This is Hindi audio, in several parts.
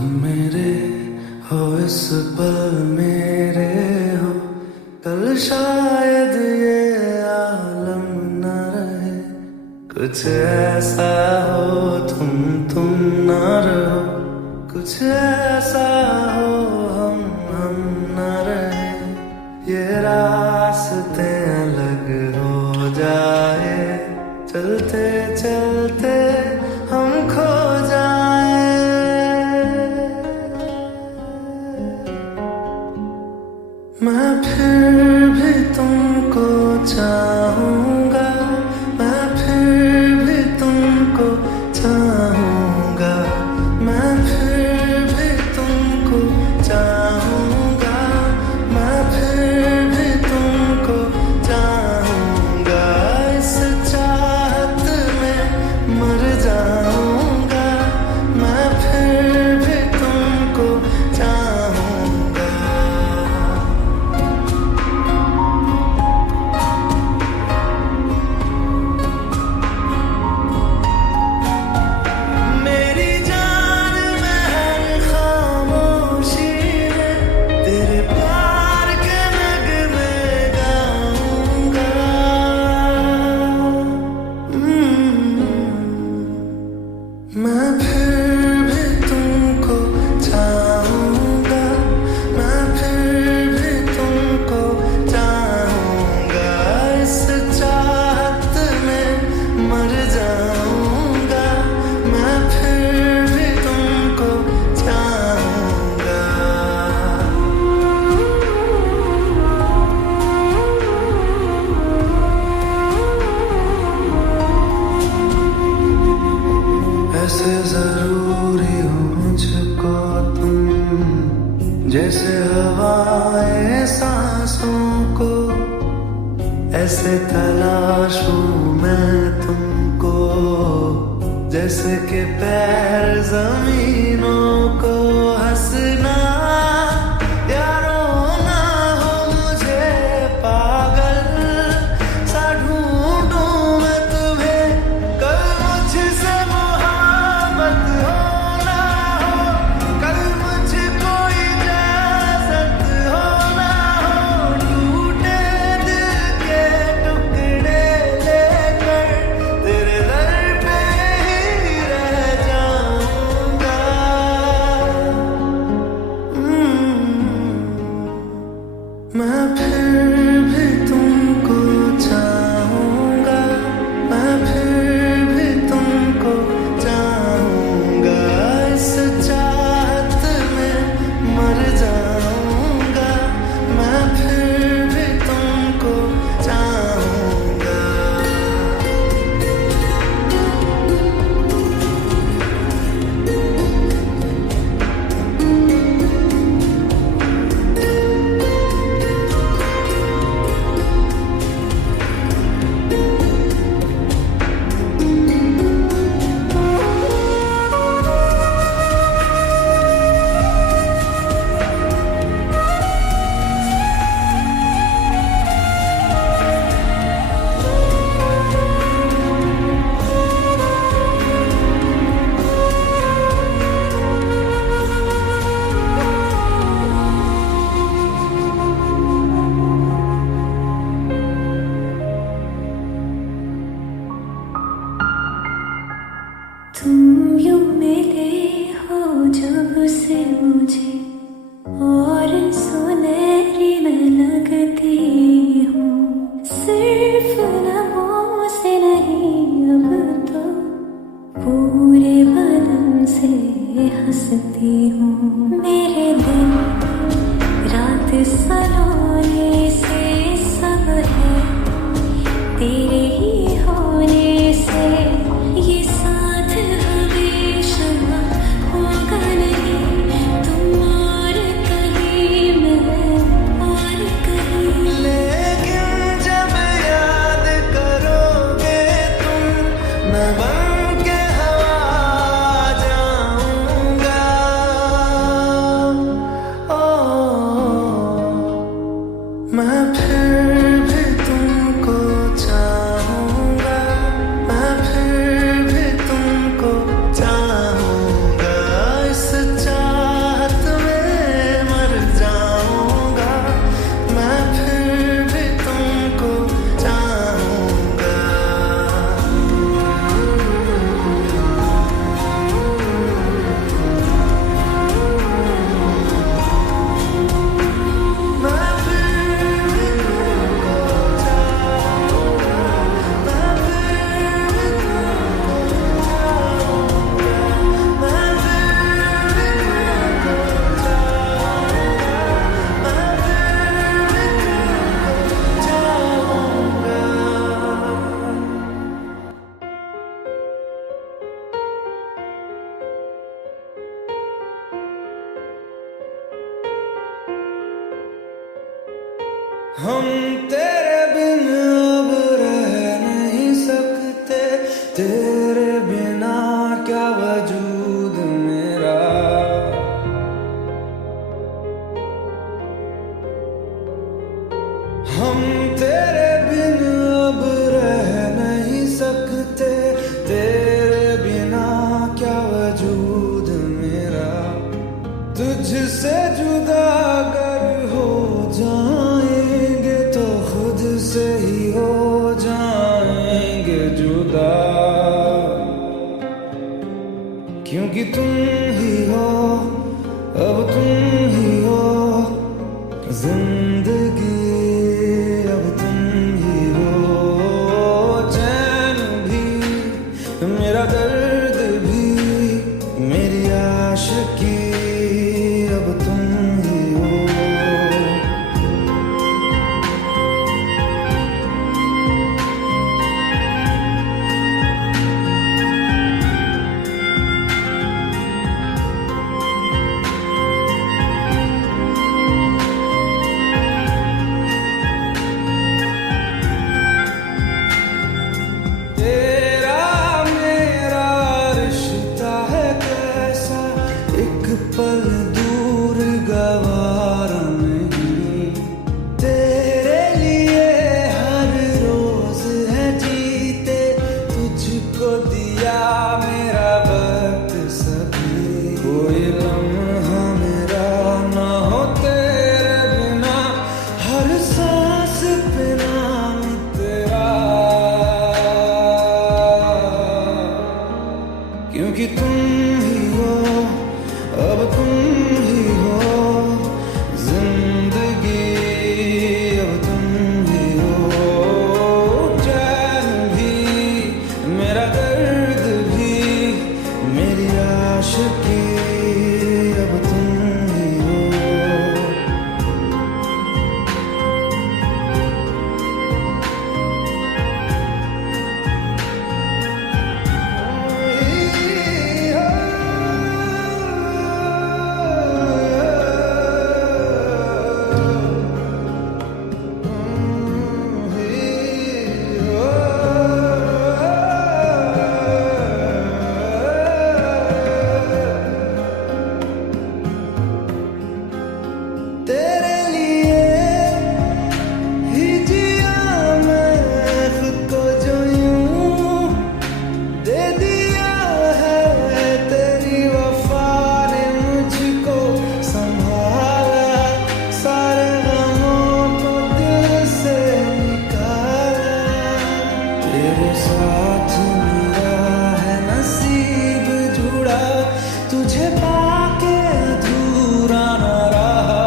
तुम मेरे हो इस पल मेरे हो, कल शायद ये आलम न रहे। कुछ ऐसा हो तुम न रहो, कुछ ऐसा हो हम न रहे। ये रास्ते अलग हो जाए, चलते चलते हम खो जाए। मैं फिर भी तुमको चाहूंगा, मैं फिर भी तुमको चाहूंगा, मैं फिर भी तुमको चाहूंगा, मैं फिर भी तुमको चाहूंगा। इस चाहत में मर जाऊंगा, मैं फिर भी तुमको चाहूंगा। मेरी जान में हर खामोशी में तेरे प्यार के नगमे गाऊंगा। मैं फिर भी तुमको चाहूंगा, मैं फिर भी तुमको चाहूंगा। इस चाहत में मर जाऊंगा, मैं फिर भी तुमको चाहूंगा। ऐसे जरूरी हो मुझको तुम, जैसे हवाएं सांसों को। ऐसे तलाशूं मैं तुमको, जैसे कि पैर जमीनों को। हंसना या रोना हो मुझे पागल सा ढूंढूं मैं तुम्हें। कल मुझसे मोहब्बत हो ना हो, कल मुझको इजाजत हो ना हो। टूटे दिल के टुकड़े लेकर तेरे दर पे ही रह जाऊंगा। हम तेरे बिन अब रह नहीं सकते, तेरे बिना क्या वजूद मेरा। तुझसे जुदा अगर हो जाएंगे तो खुद से ही हो जाएंगे जुदा, क्योंकि तुम ही हो, अब तुम ही हो जिंदगी, अब तुम ही हो चैन भी, मेरा दर्द भी, मेरी आशिकी, अब तुम ही हो। पल दूर गवारा नहीं, तेरे लिए हर रोज है जीते, तुझको दिया मेरा वक्त सभी। कोई लम्हा मेरा ना हो तेरे बिना, हर सांस पे नाम तेरा, क्योंकि तुम ही हो, अब तुम ही हो जिंदगी, अब तुम ही हो चैन भी, मेरा दर्द भी, मेरी आशिकी, अब तुम ही हो। तेरे लिए ही जिया मैं खुद को, जो यूं दे दिया है तेरी वफा ने मुझको संभाला, सारे गमों को दिल से निकाला। तेरे साथ मेरा है नसीब जुड़ा, तुझे पाके अधूरा न रहा,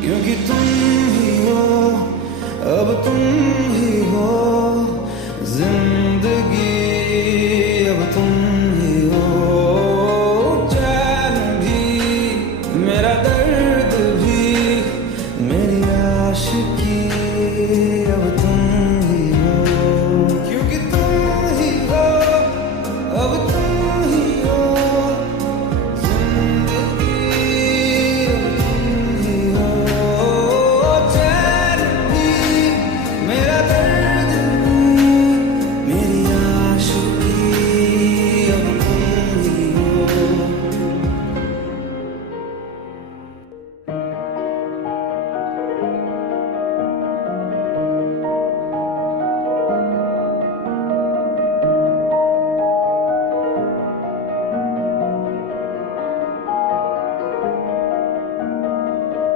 क्योंकि तुम ही हो, अब तुम ही हो जिंदगी, अब तुम ही हो चैन भी, मेरा दर्द भी, मेरी आशिकी, अब तुम ही हो, क्योंकि तुम ही हो, अब तुम ही हो जिंदगी, अब तुम ही हो चैन भी, मेरा दर्द भी, मेरी आशिकी, अब तुम ही हो।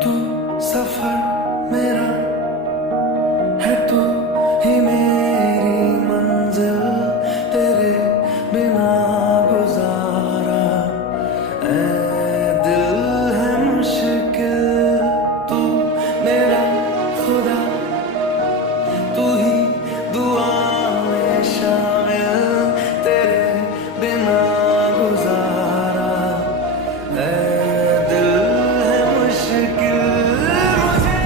तू सफर मेरा है, तू ही मेरी मंजिल, तेरे बिना गुजारा ऐ दिल है मुश्किल। तू मेरा खुदा, तू ही दुआ में शामिल, तेरे बिना गुजारा ऐ दिल है मुश्किल। मुझे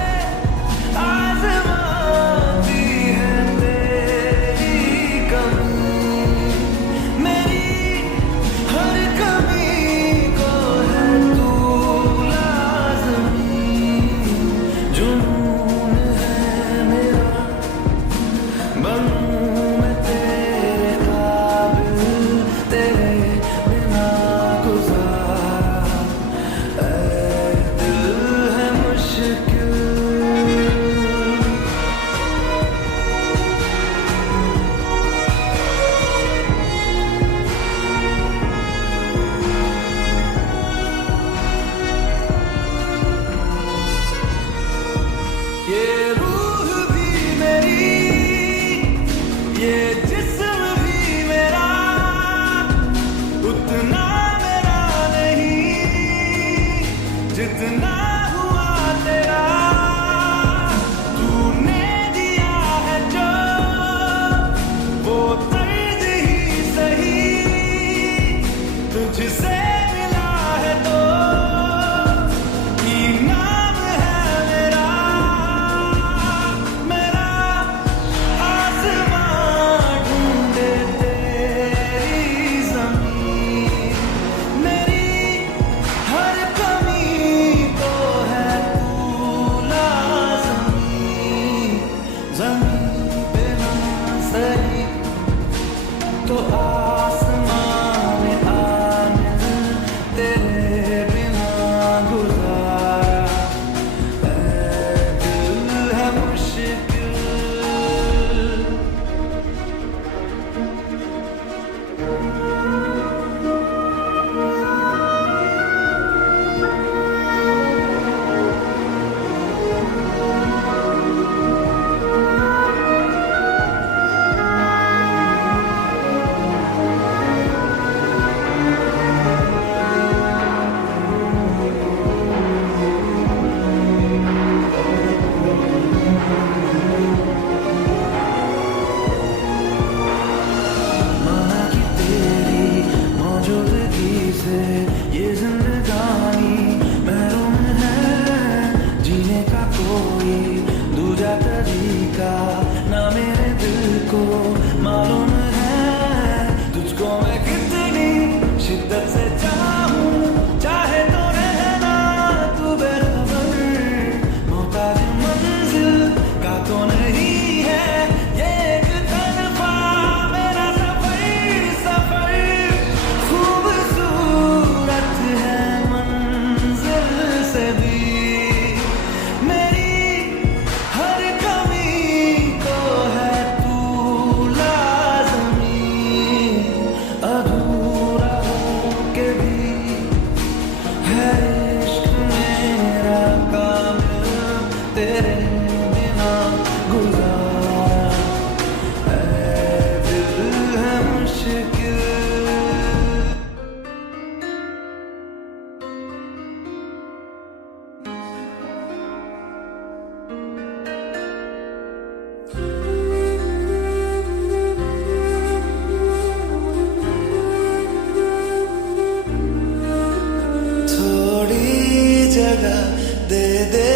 दे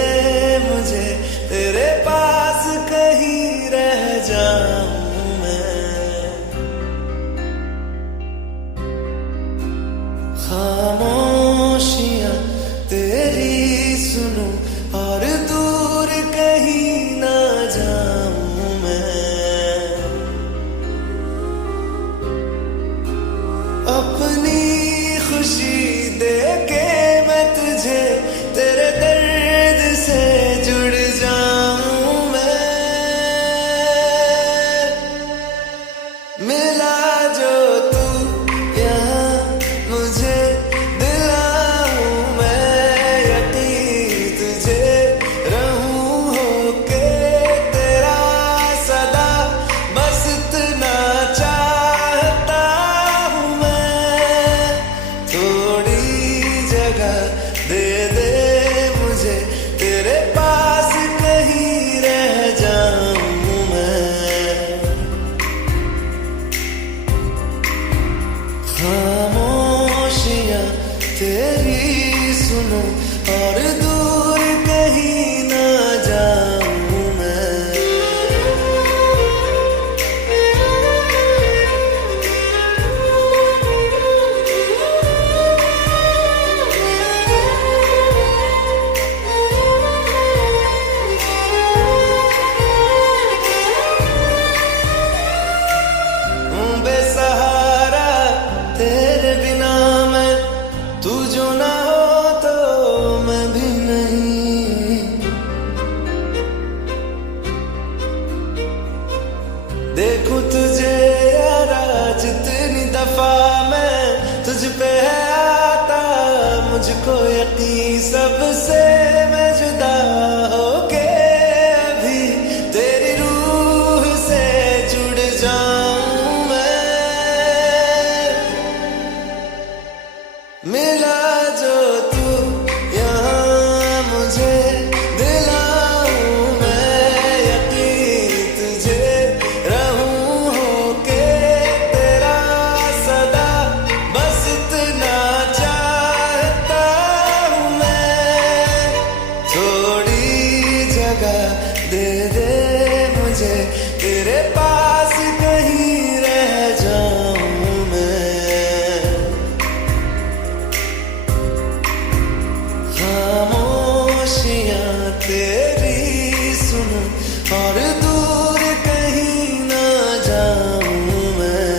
मुझे तेरे पास, कहीं रह जाऊं मैं। खामोशियां तेरी सुनूं और दूर कहीं ना जाऊं मैं। अपनी खुशी दे के मैं तुझे, तेरे दर्द से जुड़ जाऊं मैं। मिला जो तू यहाँ मुझे, दिलाऊं मैं यकीन तुझे, रहूं होके तेरा सदा, बस इतना चाहता हूँ मैं। थोड़ी जगह दे दे मुझे तेरे पास, कहीं रह जाऊं मैं। खामोशियां तेरी सुनूं और दूर कहीं ना जाऊं मैं। बेसहारा तेरे बिना मैं, तू जो ना हो तो मैं भी नहीं। देखूं तुझे यारा जितनी दफा मैं तुझ पे है आता, मुझको यकीन सबसे मैं जुदा होके अभी तेरी रूह से जुड़ जाऊं मैं। मिला जो तू यहाँ मुझे, दिलाऊं मैं यकीन तुझे, रहूं होके तेरा सदा, बस इतना चाहता हूँ मैं। थोड़ी जगह दे दे मुझे तेरे पास, कहीं रह जाऊं मैं। खामोशियां तेरी सुनूं और दूर कहीं ना जाऊं मैं।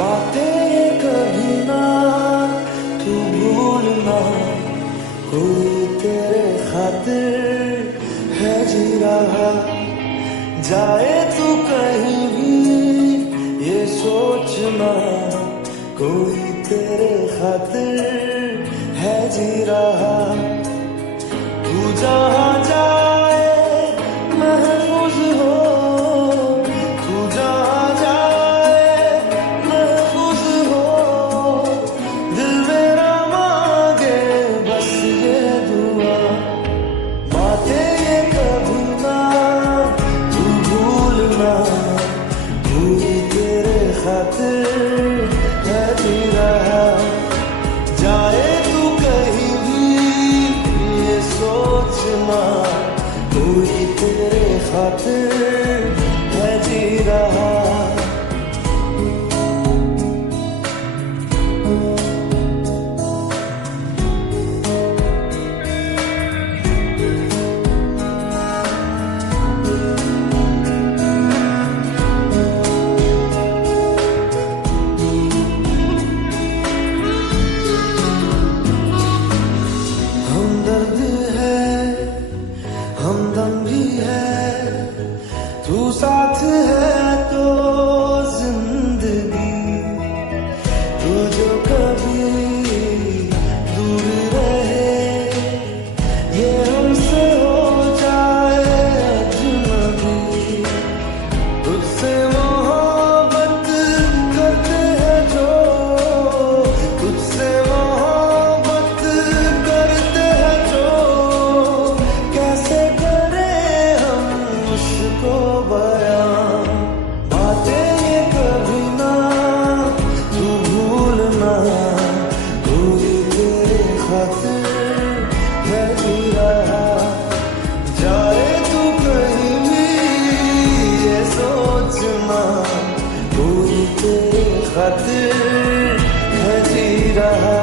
बातें कभी ना तू भूलना, कोई तेरे खातिर है जी रहा। जाए तू कहीं भी ये सोचना, कोई तेरे खातिर है जी रहा। तू जहाँ जाए महफूज हो, तू जहाँ जाए महफूज हो। दिल मेरा मांगे बस ये दुआ, बातें ये कभी ना तू भूलना, कोई तेरे खातिर है जी रहा। जाए तू कहीं भी ये सोचना, कोई तेरे खातिर है जी रहा। हमदर्द है, हमदम भी है, तू साथ है तो जिंदगी, तू जो कभी दूर रहे, ये हमसे हो जाए अजनबी। तुझसे मोहब्बत करते हैं जो, तुझसे मोहब्बत करते हैं जो, कैसे करें हम उसको बयां। बातें ये कभी ना तू भूलना, कोई तेरे खातिर है जी रहा। जाए तू कहीं भी ये सोचना, कोई तेरे खातिर है जी रहा।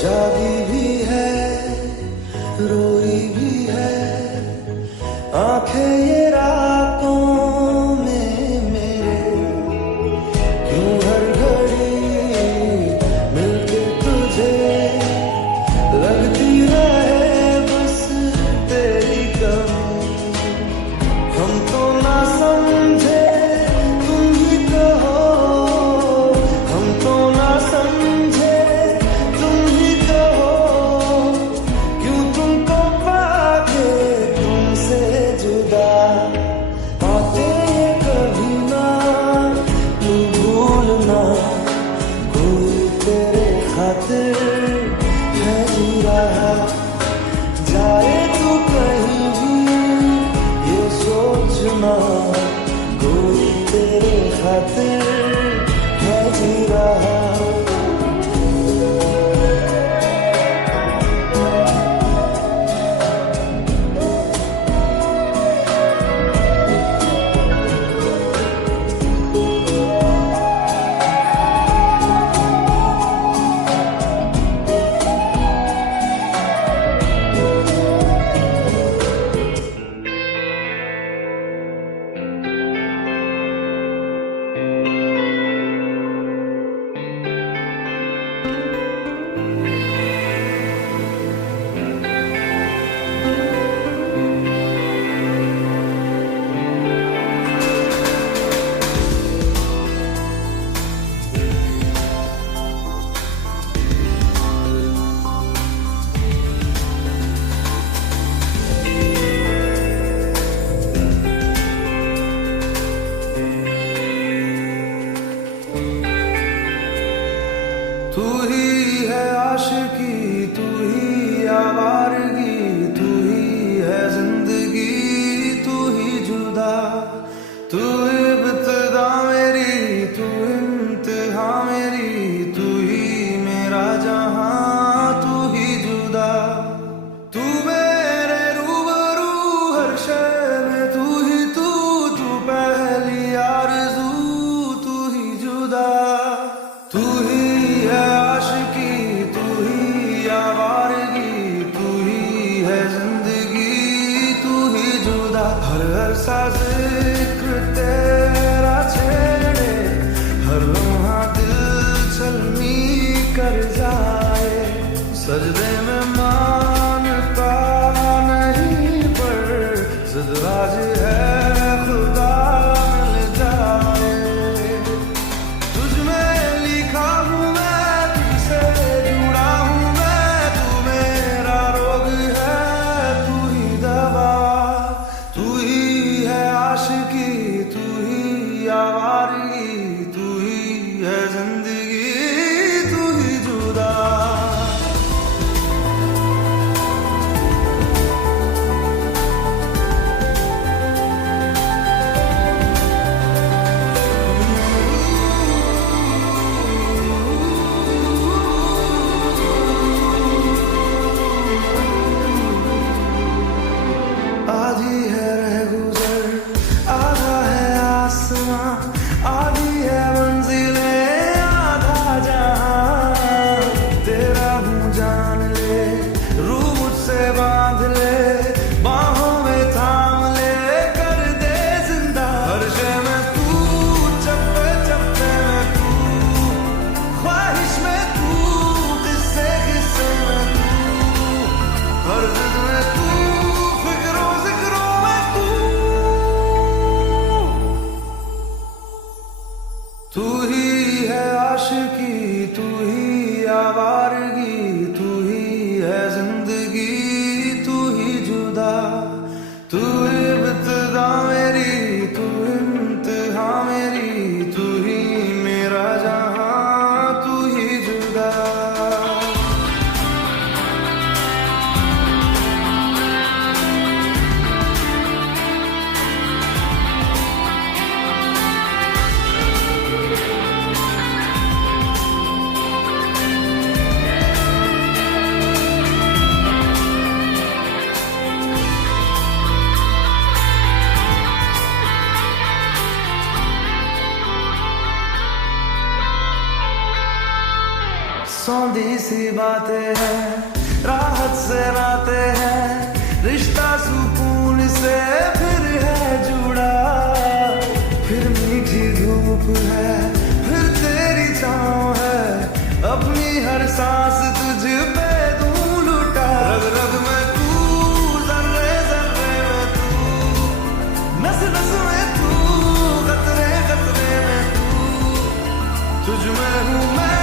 जागी भी है, रोई भी है, आंखें ये रातों में मेरे, क्यों हर घड़ी मिलके तुझे लगती रहे बस तेरी कमी। हम तो ना समझे तुम ही कहो, हम तो ना समझे तुम ही कहो, क्यों तुमको पाके तुमसे जुदा। बातें ये कभी ना तू भूलना, कोई तेरे खातिर है जी रहा। जाए तू कहीं भी ये सोचना, कोई तेरे खातिर है जी रहा। तू ही है आशिकी, तू ही आवारगी, तू ही है जिंदगी, तू ही जुदा। तू इब्तिदा मेरी, तू इंतहा मेरी, तू ही मेरा जहां, तू ही जुदा। तू मेरे रूबरू हर शय में, तू ही तू, तू पहली आरज़ू, तू ही जुदा। तू ही है आशिकी, तू ही तू ही है आशिकी, तू ही आवारगी, तू ही है जिंदगी, तू ही जुदा, तू इब्तिदा मेरी, तू इंतहा मेरी, तू ही मेरा जहां, तू ही जुदा। सौंधी सी बातें हैं, राहत से रातें हैं, रिश्ता सुकून से फिर है जुड़ा, फिर मीठी धूप है, फिर तेरी छाँव है, अपनी हर सांस तुझ पे दूं लुटा। रग रग में तू, जर्रे जर्रे में तू, नस नस में तू, कतरे कतरे में तू, तुझ में हूँ मैं।